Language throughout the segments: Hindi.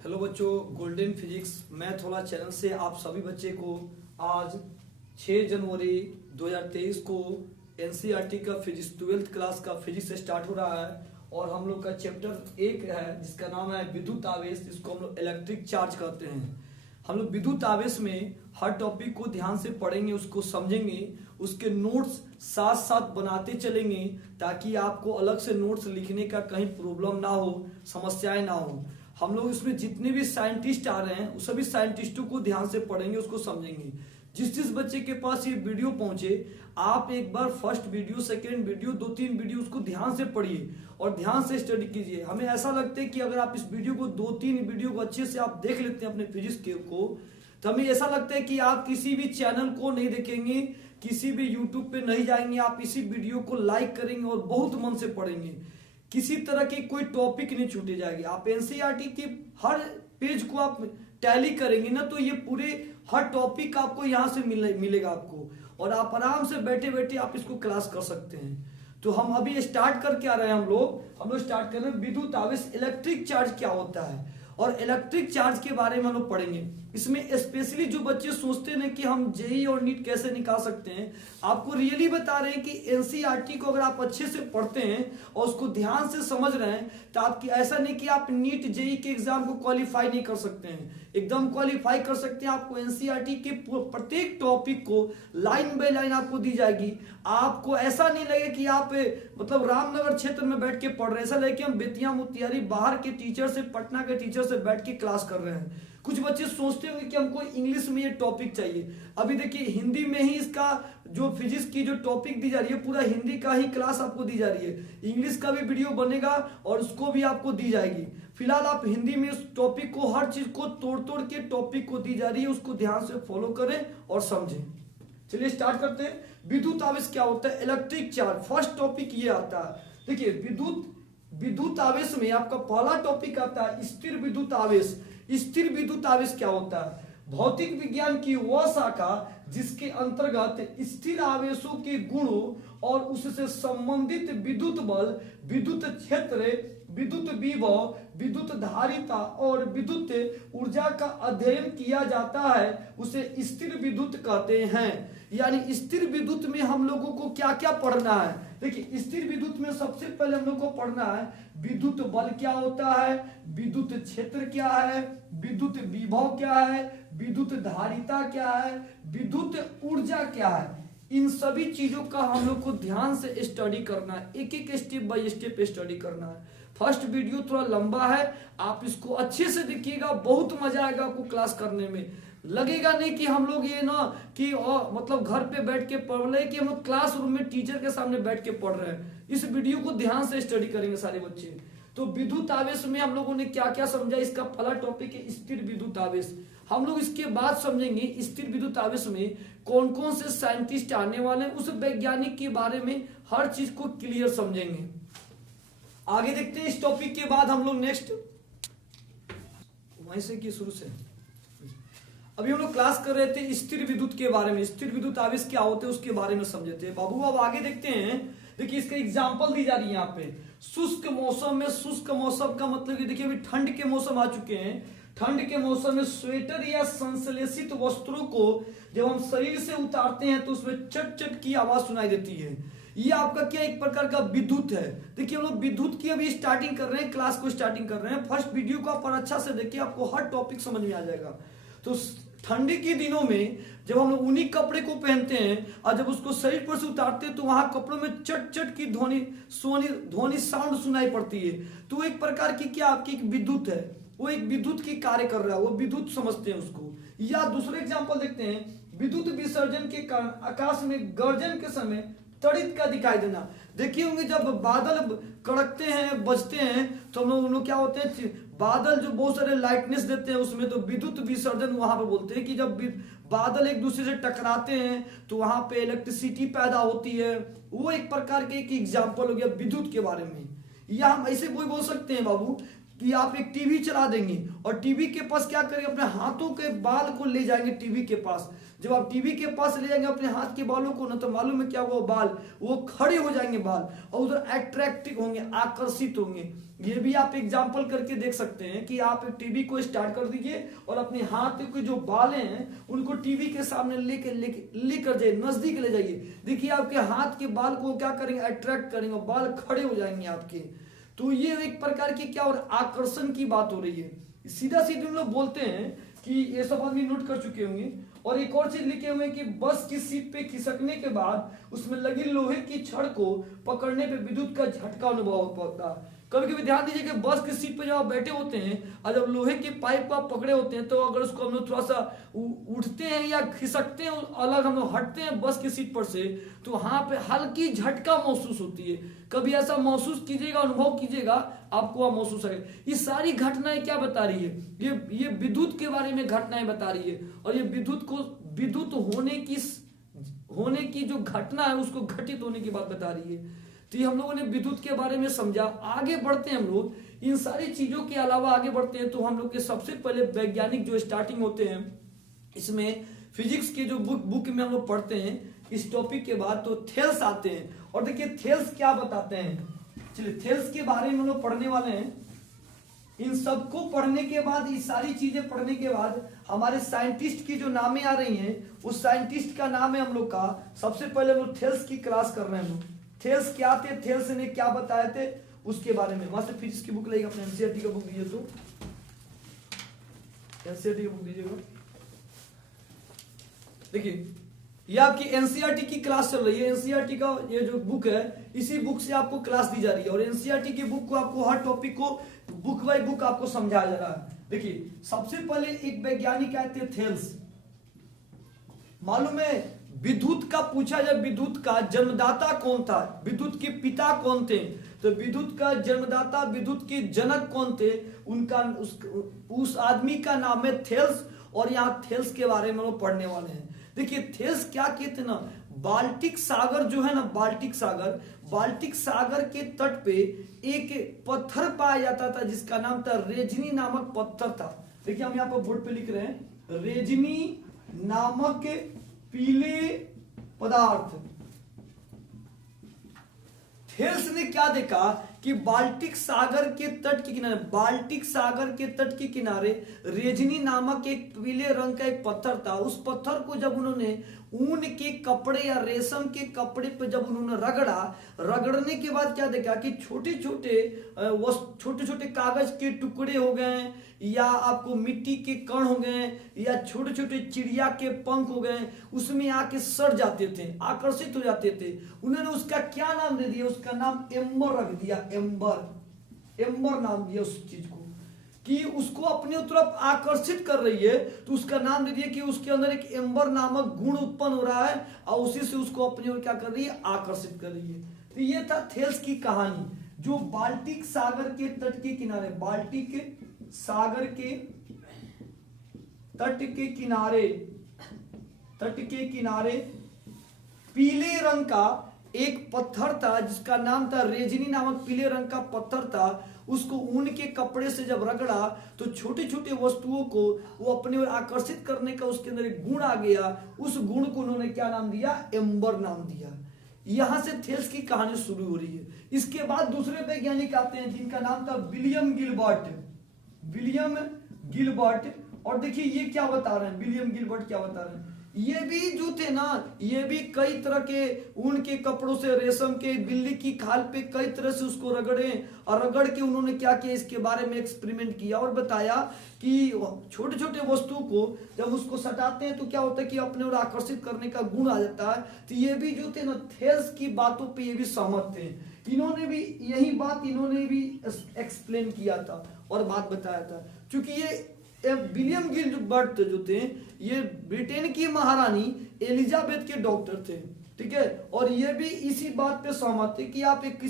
हेलो बच्चों, गोल्डन फिजिक्स मैथ वाला चैनल से आप सभी बच्चे को आज 6 जनवरी 2023 को एनसीईआरटी का फिजिक्स 12th क्लास का फिजिक्स स्टार्ट हो रहा है और हम लोग का चैप्टर 1 है जिसका नाम है विद्युत आवेश, जिसको हम लोग इलेक्ट्रिक चार्ज कहते हैं। हम लोग विद्युत आवेश में हर टॉपिक को ध्यान से पढ़ेंगे, उसको समझेंगे, उसके नोट्स साथ साथ बनाते चलेंगे ताकि आपको अलग से नोट्स लिखने का कहीं प्रॉब्लम ना हो, समस्याएं ना हो। हम लोग इसमें जितने भी साइंटिस्ट आ रहे हैं उस सभी साइंटिस्टों को ध्यान से पढ़ेंगे, उसको समझेंगे। जिस बच्चे के पास ये वीडियो पहुंचे, आप एक बार first video, second video, 2-3 video उसको ध्यान से पढ़िए और ध्यान से स्टडी कीजिए। हमें ऐसा लगता है कि अगर आप इस वीडियो को 2-3 वीडियो को अच्छे से आप देख लेते हैं अपने फिजिक्स के को, तो हमें ऐसा लगता है कि आप किसी भी चैनल को नहीं देखेंगे, किसी भी यूट्यूब पे नहीं जाएंगे, आप इसी वीडियो को लाइक करेंगे और बहुत मन से पढ़ेंगे। किसी तरह की कोई टॉपिक नहीं छूटे जाएगी। आप एनसीईआरटी के हर पेज को आप टैली करेंगे ना, तो ये पूरे हर टॉपिक आपको यहाँ से मिलेगा आपको, और आप आराम से बैठे बैठे आप इसको क्लास कर सकते हैं। तो हम अभी स्टार्ट करके आ रहे हैं। हम लोग स्टार्ट कर रहे हैं विद्युत आवेश, इलेक्ट्रिक चार्ज क्या होता है और इलेक्ट्रिक चार्ज के बारे में हम लोग पढ़ेंगे। इसमें स्पेशली जो बच्चे सोचते हैं कि हम जेई और नीट कैसे निकाल सकते हैं, आपको रियली बता रहे हैं कि एनसीईआरटी को अगर आप अच्छे से पढ़ते हैं और उसको ध्यान से समझ रहे हैं तो आपकी ऐसा नहीं कि आप नीट जेई के एग्जाम को क्वालिफाई नहीं कर सकते हैं, एकदम क्वालिफाई कर सकते हैं। आपको एनसीईआरटी के प्रत्येक टॉपिक को लाइन बाय लाइन आपको दी जाएगी। आपको ऐसा नहीं लगे कि आप मतलब रामनगर क्षेत्र में बैठ के पढ़ रहे हैं, ऐसा लगे कि हम बेतिया मोतिहारी बाहर के टीचर से, पटना के टीचर से बैठ के क्लास कर रहे हैं। कुछ बच्चे सोचते होंगे कि हमको इंग्लिश में ये टॉपिक चाहिए। अभी देखिए हिंदी में ही इसका जो फिजिक्स की जो टॉपिक दी जा रही है, पूरा हिंदी का ही क्लास आपको दी जा रही है। इंग्लिश का भी वीडियो बनेगा और उसको भी आपको दी जाएगी। फिलहाल आप हिंदी में उस टॉपिक को, हर चीज को तोड़ के टॉपिक को दी जा रही है, उसको ध्यान से फॉलो करें और समझें। चलिए स्टार्ट करते हैं। विद्युत आवेश क्या होता है, इलेक्ट्रिक चार्ज। फर्स्ट टॉपिक ये आता है। देखिए विद्युत आवेश में आपका पहला टॉपिक आता है स्थिर विद्युत आवेश। स्थिर विद्युत आवेश क्या होता है? भौतिक विज्ञान की वह शाखा जिसके अंतर्गत स्थिर आवेशों के गुणों और उससे संबंधित विद्युत बल, विद्युत क्षेत्र, विद्युत विभव, विद्युत धारिता और विद्युत ऊर्जा का अध्ययन किया जाता है, उसे स्थिर विद्युत कहते हैं। यानी स्थिर विद्युत में हम लोगों को क्या क्या पढ़ना है? देखिए स्थिर विद्युत में सबसे पहले हम लोग को पढ़ना है विद्युत बल क्या होता है, विद्युत क्षेत्र क्या है, विद्युत विभव क्या है, विद्युत धारिता क्या है, विद्युत ऊर्जा क्या है। इन सभी चीजों का हम लोग को ध्यान से स्टडी करना है, एक एक स्टेप बाय स्टेप स्टडी करना है। फर्स्ट वीडियो थोड़ा लंबा है, आप इसको अच्छे से देखिएगा, बहुत मजा आएगा आपको क्लास करने में। लगेगा नहीं कि हम लोग ये ना कि मतलब घर पे बैठ के पढ़ रहे हैं, कि हम लोग क्लासरूम में टीचर के सामने बैठ के पढ़ रहे हैं। इस वीडियो को ध्यान से स्टडी करेंगे सारे बच्चे। तो विद्युत आवेश में हम लोगों ने क्या क्या समझा, इसका पहला टॉपिक है स्थिर विद्युत आवेश। हम लोग इसके बाद समझेंगे स्थिर विद्युत आवेश में कौन कौन से साइंटिस्ट आने वाले हैं, उस वैज्ञानिक के बारे में हर चीज को क्लियर समझेंगे। आगे देखते हैं। इस टॉपिक के बाद हम लोग नेक्स्ट वहीं से कि शुरू से अभी हम लोग क्लास कर रहे थे स्थिर विद्युत के बारे में। स्थिर विद्युत आवेश क्या होते हैं उसके बारे में समझे थे बाबू। अब आगे देखते हैं। देखिए इसका एग्जांपल दी जा रही है यहाँ पे। शुष्क मौसम में, शुष्क मौसम का मतलब कि देखिए अभी ठंड के मौसम आ चुके हैं। ठंड के मौसम में स्वेटर या संश्लेषित वस्त्रों को जब हम शरीर से उतारते हैं तो उसमें चट चट की आवाज सुनाई देती है। ये आपका क्या एक प्रकार का विद्युत है। देखिए हम लोग विद्युत की अभी स्टार्टिंग कर रहे हैं, क्लास को स्टार्टिंग कर रहे हैं। फर्स्ट वीडियो को आप अच्छा से देखिए, आपको हर टॉपिक समझ में आ जाएगा। तो ठंडी के दिनों में जब हम लोग ऊनी कपड़े को पहनते हैं और जब उसको शरीर पर से उतारते हैं तो वहां कपड़ों में चट चट की ध्वनि साउंड सुनाई पड़ती है। तो एक प्रकार की क्या आपकी एक विद्युत है, वो एक विद्युत की कार्य कर रहा है, वो विद्युत समझते हैं उसको। या दूसरे एग्जांपल देखते हैं। विद्युत विसर्जन के कारण आकाश में गर्जन के समय तड़ित का दिखाई देना। देखिए होंगे जब बादल कड़कते हैं, बजते हैं, तो हम लोग क्या होते हैं, बादल जो बहुत सारे लाइटनेस देते हैं उसमें, तो विद्युत विसर्जन वहां पे बोलते हैं कि जब बादल एक दूसरे से टकराते हैं तो वहां पे इलेक्ट्रिसिटी पैदा होती है। वो एक प्रकार के एक एग्जाम्पल हो गया विद्युत के बारे में। या हम ऐसे कोई बोल सकते हैं बाबू, कि आप एक टीवी चला देंगे और टीवी के पास क्या करेंगे, अपने हाथों के बाल को ले जाएंगे टीवी के पास। जब आप टीवी के पास ले जाएंगे अपने हाथ के बालों को ना, तो मालूम है क्या होगा, बाल वो खड़े हो जाएंगे बाल, और उधर अट्रैक्टिव होंगे, आकर्षित होंगे। ये भी आप एग्जाम्पल करके देख सकते हैं कि आप एक टीवी को स्टार्ट कर दीजिए और अपने हाथ के जो बाल हैं उनको टीवी के सामने लेकर जाइए, नजदीक ले जाइए। देखिए आपके हाथ के बाल को क्या करेंगे, अट्रैक्ट करेंगे, बाल खड़े हो जाएंगे आपके। तो ये एक प्रकार की क्या और आकर्षण की बात हो रही है। सीधा सीधे हम लोग बोलते हैं कि ये सब आदमी नोट कर चुके होंगे। और एक और चीज लिखे हुए हैं कि बस की सीट पे खिसकने के बाद उसमें लगी लोहे की छड़ को पकड़ने पे विद्युत का झटका अनुभव होता है। कभी कभी ध्यान दीजिए कि बस की सीट पे जब आप बैठे होते हैं और जब लोहे के पाइप को आप पकड़े होते हैं, तो अगर उसको हम लोग थोड़ा सा उठते हैं या खिसकते हैं, अलग हम लोग हटते हैं बस की सीट पर से, तो वहां पे हल्की झटका महसूस होती है। कभी ऐसा महसूस कीजिएगा, अनुभव कीजिएगा, आपको वह महसूस है। ये सारी घटनाएं क्या बता रही है, ये विद्युत के बारे में घटनाएं बता रही है। और ये विद्युत होने की जो घटना है उसको घटित होने की बात बता रही है। तो ये हम लोगों ने विद्युत के बारे में समझा। आगे बढ़ते हैं हम लोग इन सारी चीजों के अलावा आगे बढ़ते हैं, तो हम लोग के सबसे पहले वैज्ञानिक जो स्टार्टिंग होते हैं, इसमें फिजिक्स के जो बुक में हम लोग पढ़ते हैं इस टॉपिक के बाद, तो थेल्स आते हैं। और देखिए थेल्स क्या बताते हैं, चलिए थेल्स के बारे में हम लोग पढ़ने वाले हैं। इन सबको पढ़ने के बाद, ये सारी चीजें पढ़ने के बाद हमारे साइंटिस्ट की जो नामें आ रही हैं, उस साइंटिस्ट का नाम है हम लोग का, सबसे पहले हम लोग थेल्स की क्लास कर रहे हैं। हम लोग थेल्स क्या थे, थेल्स ने क्या बताए थे उसके बारे में। वहां से फिजिक्स की बुक लेगा, अपने एनसीईआरटी का बुक दीजिए, तो एनसीईआरटी का बुक दीजिएगा। देखिए ये आपकी एनसीईआरटी की क्लास चल रही है। एनसीईआरटी का ये जो बुक है, इसी बुक से आपको क्लास दी जा रही है। और एनसीईआरटी की बुक को आपको हर टॉपिक को बुक बाय बुक आपको समझाया जा रहा है। देखिए सबसे पहले एक वैज्ञानिक आए थे थेल्स। मालूम है विद्युत का पूछा जाए, विद्युत का जन्मदाता कौन था, विद्युत के पिता कौन थे, तो विद्युत का जन्मदाता, विद्युत के जनक कौन थे, उनका उस आदमी का नाम है थेल्स। और यहाँ थेल्स के बारे में हम पढ़ने वाले हैं। देखिए थेल्स क्या कहते ना, बाल्टिक सागर जो है ना, बाल्टिक सागर के तट पे एक पत्थर पाया जाता था जिसका नाम था रेजनी नामक पत्थर था। देखिए हम यहाँ पर बोर्ड पे लिख रहे हैं, रेजनी नामक पीले पदार्थ। थेल्स ने क्या देखा कि बाल्टिक सागर के तट के किनारे रेजनी नामक एक पीले रंग का एक पत्थर था। उस पत्थर को जब उन्होंने ऊन के कपड़े या रेशम के कपड़े पे जब उन्होंने रगड़ने के बाद क्या देखा कि छोटे छोटे कागज के टुकड़े हो गए, या आपको मिट्टी के कण हो गए, या छोटे छोटे चिड़िया के पंख हो गए, उसमें आके सड़ जाते थे, आकर्षित हो जाते थे। उन्होंने उसका क्या नाम दे दिया, उसका नाम एम्बर रख दिया। एम्बर नाम दिया उस चीज को, कि उसको अपने तरफ आकर्षित कर रही है, तो उसका नाम दे दिया कि उसके अंदर एक एम्बर नामक गुण उत्पन्न हो रहा है और उसी से उसको अपनी ओर क्या कर रही है, आकर्षित कर रही है। तो ये था थेल्स की कहानी, जो बाल्टिक सागर के तट के किनारे, बाल्टिक सागर के तट के किनारे पीले रंग का एक पत्थर था जिसका नाम था रेजिनी नामक पीले रंग का पत्थर था। उसको ऊन के कपड़े से जब रगड़ा तो छोटे छोटे वस्तुओं को वो अपने ओर आकर्षित करने का उसके अंदर एक गुण आ गया। उस गुण को उन्होंने क्या नाम दिया, एम्बर नाम दिया। यहां से थेल्स की कहानी शुरू हो रही है। इसके बाद दूसरे वैज्ञानिक आते हैं जिनका नाम था विलियम गिलबर्ट। और देखिए ये क्या बता रहे हैं, विलियम गिलबर्ट क्या बता रहे हैं, ये भी जो थे ना, ये भी कई तरह के ऊन के कपड़ों से, रेशम के, बिल्ली की खाल पे कई तरह से उसको रगड़े, और रगड़ के उन्होंने क्या किया, इसके बारे में एक्सपेरिमेंट किया और बताया कि छोटे छोटे वस्तुओं को जब उसको सटाते हैं तो क्या होता है कि अपने और आकर्षित करने का गुण आ जाता है। तो ये भी जो थे ना, थेल्स की बातों पे ये भी सहमत थे। इन्होंने भी यही बात एक्सप्लेन किया था और बात बताया था। क्योंकि ये विलियम गिलबर्ट जो थे, ये ब्रिटेन की महारानी एलिजाबेथ के डॉक्टर थे, ठीक है। और ये भी इसी बात पे सहमत थे कि आप एक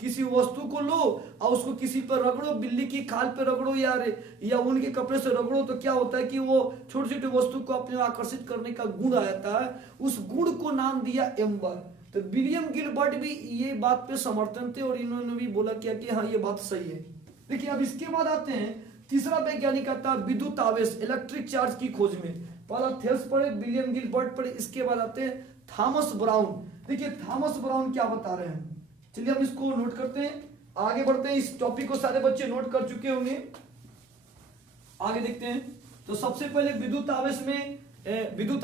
किसी वस्तु को लो और उसको किसी पर रगड़ो, बिल्ली की खाल पे रगड़ो या उनके कपड़े से रगड़ो, तो क्या होता है कि वो छोटे छोटे वस्तु को अपने आकर्षित करने का गुण आ जाता है। उस गुण को नाम दिया एम्बर। तो विलियम गिलबर्ट भी ये बात पे समर्थन थे और इन्होंने भी बोला क्या कि हाँ ये बात सही है। देखिए अब इसके बाद आते हैं तीसरा वैज्ञानिक आता है विद्युत आवेश इलेक्ट्रिक चार्ज की खोज में। पहला थेल्स पढ़े, विलियम गिलबर्ट पढ़े, इसके बाद आते हैं थॉमस ब्राउन। देखिए थॉमस ब्राउन क्या बता रहे हैं, चलिए हम इसको नोट करते हैं, आगे बढ़ते हैं। इस टॉपिक को सारे बच्चे नोट कर चुके होंगे, आगे देखते हैं। तो सबसे पहले विद्युत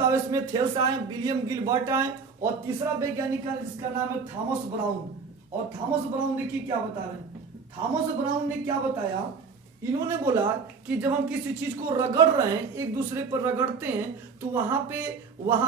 आवेश में थेल्स आए, विलियम गिलबर्ट आए, और तीसरा वैज्ञानिक है जिसका नाम है थॉमस ब्राउन। और थॉमस ब्राउन देखिए क्या बता रहे हैं, थॉमस ब्राउन ने क्या बताया, इन्होंने बोला कि जब हम किसी चीज को रगड़ रहे हैं, एक दूसरे पर रगड़ते हैं, तो वहां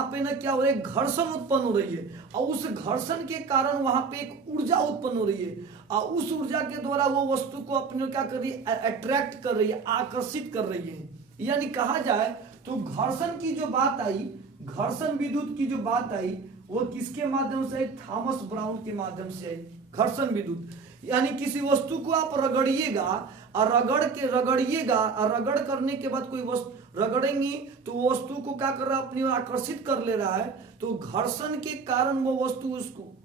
पे ना क्या हो रहा है, घर्षण उत्पन्न हो रही है, और उस घर्षण के कारण वहां पे एक ऊर्जा उत्पन्न हो रही है, और उस ऊर्जा के द्वारा वो वस्तु को अपने क्या कर रही है, अट्रैक्ट कर रही है, आकर्षित कर रही है। यानी कहा जाए तो घर्षण की जो बात आई, घर्षण विद्युत की जो बात आई, वो किसके माध्यम से आई, थॉमस ब्राउन के माध्यम से आई। घर्षण विद्युत यानी किसी वस्तु को आप रगड़िएगा और रगड़िएगा और रगड़ करने के बाद कोई वस्तु रगड़ेंगी तो वो वस्तु को क्या कर रहा है, अपनी ओर आकर्षित कर ले रहा है, तो घर्षण के कारण वो वस्तु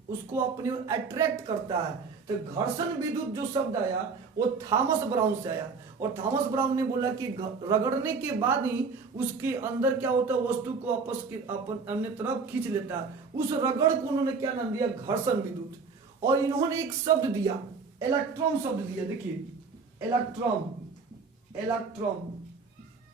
उसको अपनी ओर अट्रैक्ट करता है। तो घर्षण विद्युत जो शब्द आया वो थॉमस ब्राउन से आया, और थॉमस ब्राउन ने बोला कि रगड़ने के बाद ही उसके अंदर क्या होता है, वस्तु को अपने तरफ खींच लेता है। उस रगड़ को उन्होंने क्या नाम दिया, घर्षण विद्युत। और इन्होंने एक शब्द दिया, इलेक्ट्रॉन शब्द दिया। देखिए इलेक्ट्रॉन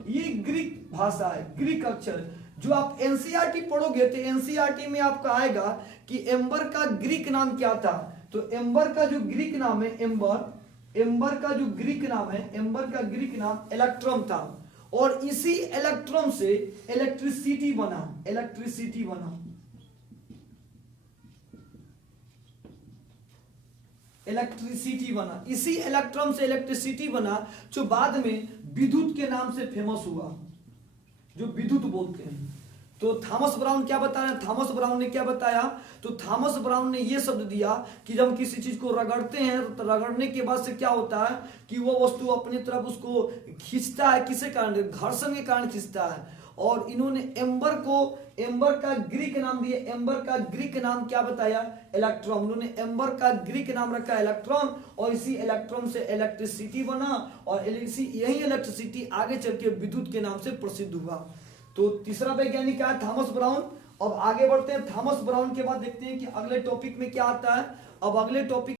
ये ग्रीक भाषा है, ग्रीक अक्षर। जो आप एनसीईआरटी पढ़ोगे तो एनसीईआरटी में आपका आएगा कि एम्बर का ग्रीक नाम क्या था। तो एम्बर का जो ग्रीक नाम है, एम्बर का जो ग्रीक नाम है, एम्बर का ग्रीक नाम इलेक्ट्रॉन था, और इसी इलेक्ट्रॉन से इलेक्ट्रिसिटी बना। इसी इलेक्ट्रॉन से इलेक्ट्रिसिटी बना, जो बाद में विद्युत के नाम से फेमस हुआ, जो विद्युत बोलते हैं। तो थॉमस ब्राउन क्या बता रहे हैं, थॉमस ब्राउन ने क्या बताया, तो थॉमस ब्राउन ने यह शब्द दिया कि जब हम किसी चीज को रगड़ते हैं तो रगड़ने के बाद से क्या होता है कि वो वस्तु अपनी तरफ उसको खींचता है, किसे कारण, घर्षण के कारण खींचता है। और इन्होंने एम्बर का ग्रीक नाम दिया। एम्बर का ग्रीक नाम क्या बताया, इलेक्ट्रॉन। उन्होंने एम्बर का ग्रीक नाम रखा इलेक्ट्रॉन, और इसी इलेक्ट्रॉन से इलेक्ट्रिसिटी बना, और यही इलेक्ट्रिसिटी आगे चल के विद्युत के नाम से प्रसिद्ध हुआ। तो तीसरा वैज्ञानिक है थॉमस ब्राउन। अब आगे बढ़ते हैं, थॉमस ब्राउन के बाद देखते हैं कि अगले टॉपिक में क्या आता है। अब अगले टॉपिक